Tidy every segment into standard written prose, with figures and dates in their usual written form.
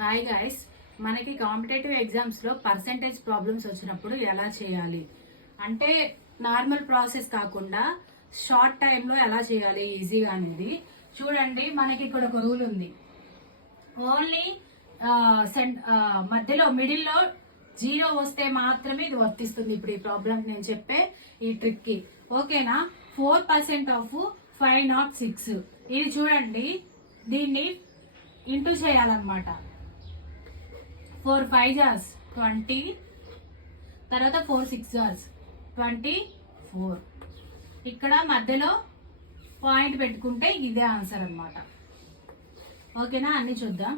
Hi guys, మనకి competitive exams లో percentage problems వచ్చినప్పుడు ఎలా చేయాలి అంటే నార్మల్ ప్రాసెస్ కాకుండా షార్ట్ టైంలో ఎలా చేయాలి ఈజీగా అనేది చూడండి. మనకి ఇక్కడ ఒక రూల్ ఉంది. ఓన్లీ మధ్యలో మిడిల్లో జీరో వస్తే మాత్రమే ఇది వర్తిస్తుంది. ఇప్పుడు ఈ ప్రాబ్లం నేను చెప్పే ఈ ట్రిక్ కి ఓకేనా. 4% ఆఫ్ 506 ఇది చూడండి, దీన్ని ఇంటూ చేయాలన్నమాట. 4 5 jars 20, తర్వాత 4 6 jars 24. ఇక్కడ మధ్యలో పాయింట్ పెట్టుకుంటే ఇదే ఆన్సర్ అన్నమాట. ఓకేనా, అన్ని చూద్దాం.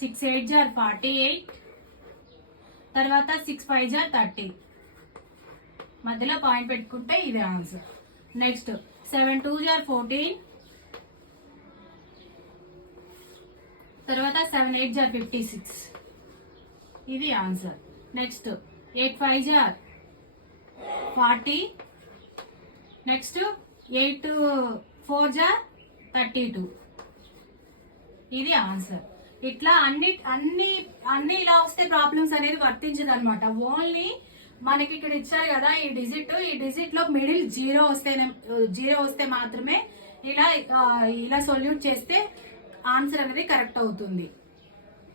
6 8 jar 48, తర్వాత 6 5 jar 30, మధ్యలో పాయింట్ పెట్టుకుంటే ఇదే ఆన్సర్. నెక్స్ట్ 7 2 jar 14, తర్వాత 7 8 jar 56, ఇది answer. Next 8 5 jar 40, next 8 4 jar 32, ఇది ఆన్సర్. ఇట్లా అన్ని ఇలా వస్తే ప్రాబ్లమ్స్ అనేది వర్తించదు అనమాట. ఓన్లీ మనకి ఇక్కడ ఇచ్చారు కదా ఈ డిజిట్ లో మిడిల్ జీరో వస్తే మాత్రమే ఇలా సొల్యూట్ చేస్తే ఆన్సర్ అనేది కరెక్ట్ అవుతుంది.